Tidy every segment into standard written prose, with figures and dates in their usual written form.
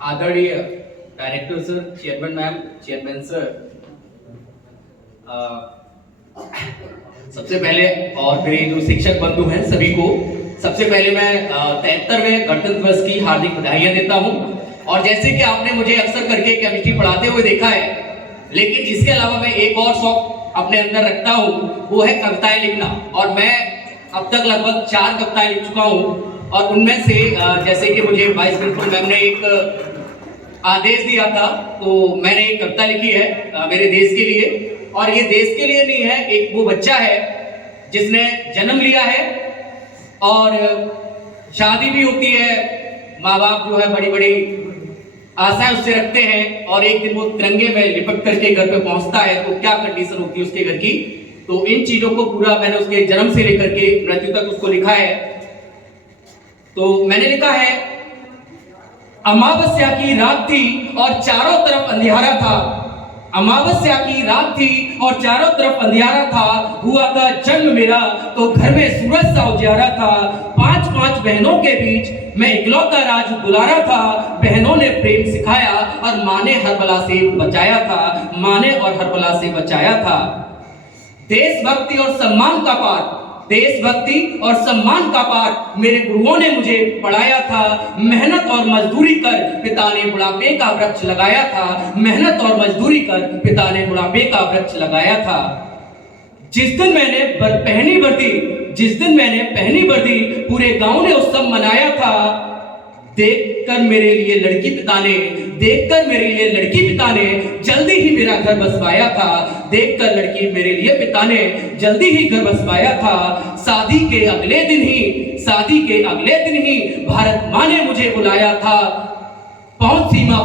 आदरणीय director sir, chairman ma'am, chairman sir, सबसे पहले और मेरे जो शिक्षक बंधु हैं सभी को सबसे पहले मैं 73वें गणतंत्र दिवस की हार्दिक बधाइयां देता हूं। और जैसे कि आपने मुझे अक्सर करके केमिस्ट्री पढ़ाते हुए देखा है, लेकिन इसके अलावा मैं एक और शौक अपने अंदर रखता हूं, वो है कविताएं लिखना। और मैं अब तक लगभग 4 कविताएं लिख चुका हूं। और उनमें से जैसे कि मुझे वाइस प्रिंसिपल मैम ने एक आदेश दिया था, तो मैंने एक कविता लिखी है मेरे देश के लिए। और ये देश के लिए नहीं है, एक वो बच्चा है जिसने जन्म लिया है और शादी भी होती है, माँ बाप जो है बड़ी बड़ी आशाएं उससे रखते हैं, और एक दिन वो तिरंगे में लिपट करके घर पे पहुंचता है, तो क्या कंडीशन होती है उसके घर की। तो इन चीजों को पूरा मैंने उसके जन्म से लेकर के मृत्यु तक उसको लिखा है। तो मैंने लिखा है, अमावस्या की रात थी और चारों तरफ अंधियारा था। अमावस्या की रात थी और चारों तरफ अंधियारा था। हुआ था जन्म मेरा तो घर में सूरज सा उजियारा था। 5 बहनों के बीच मैं इकलौता राज दुलारा था। बहनों ने प्रेम सिखाया और माँ ने हर बला से बचाया था। माँ ने और हर बला से बचाया था। देशभक्ति और सम्मान का पाठ, देशभक्ति और सम्मान का पाठ मेरे गुरुओं ने मुझे पढ़ाया था। मेहनत और मजदूरी कर पिता ने बुढ़ापे का वृक्ष लगाया था। मेहनत और मजदूरी कर पिता ने बुढ़ापे का वृक्ष लगाया था। जिस दिन मैंने पहनी वर्दी पूरे गांव ने उत्सव मनाया था। देखकर मेरे लिए लड़की पिता ने जल्दी ही मेरा घर बसवाया था। देखकर लड़की मेरे लिए पिता ने जल्दी ही घर बसवाया था। शादी के अगले दिन ही भारत माँ ने मुझे बुलाया था। पहुंच सीमा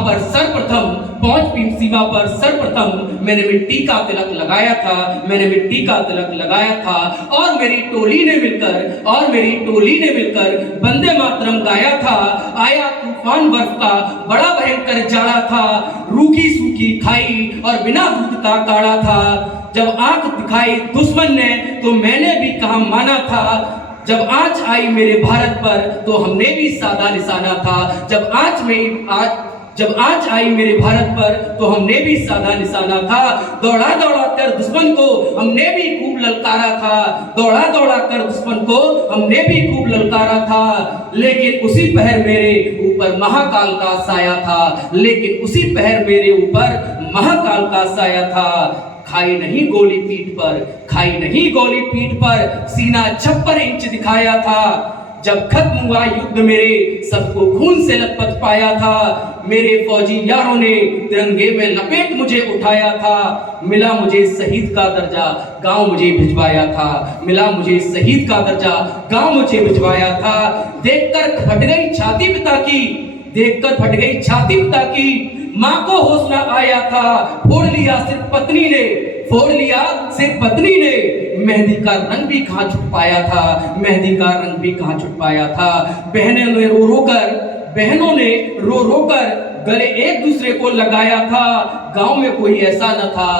पर सर्वप्रथम मैंने मिट्टी का तिलक लगाया था। और मेरी टोली ने मिलकर वंदे मातरम गाया था। आया तूफान बर्फ का बड़ा भयंकर जाड़ा था। रूखी सूखी खाई और बिना दूध का काढ़ा था। जब आंख दिखाई दुश्मन ने तो मैंने भी कहा माना था। जब आँच आई मेरे भारत पर तो हमने भी साधा निशाना था। जब आँच आई मेरे भारत पर तो हमने भी साधा निशाना था। दौड़ा कर दुश्मन को हमने भी खूब ललकारा था। लेकिन उसी पहर मेरे ऊपर महाकाल का साया था। खाई नहीं गोली पीठ पर सीना 56 इंच दिखाया था। जब खत्म हुआ युद्ध मेरे सबको खून से लथपथ पाया था। मेरे फौजी यारों ने तिरंगे में लपेट मुझे उठाया था। मिला मुझे शहीद का दर्जा गांव मुझे भिजवाया था। देखकर फट गई छाती पिता की। माँ को होश न आया था। फोड़ लिया सिर्फ पत्नी ने। मेहंदी का रंग भी कहाँ छुट पाया था। बहनों ने रो कर गले एक दूसरे को लगाया था। गांव में कोई ऐसा न था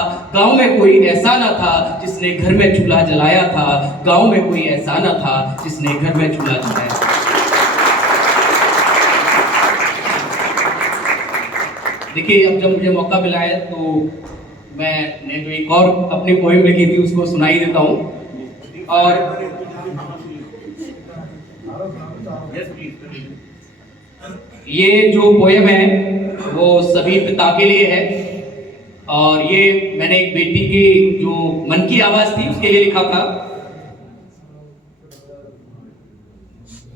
जिसने घर में चूल्हा जलाया था। देखिए, अब जब मुझे मौका मिला है तो मैंने जो एक और अपनी पोएम लिखी थी उसको सुनाई देता हूँ। और ये जो पोएम है वो सभी पिता के लिए है। और ये मैंने एक बेटी की जो मन की आवाज़ थी उसके लिए लिखा था।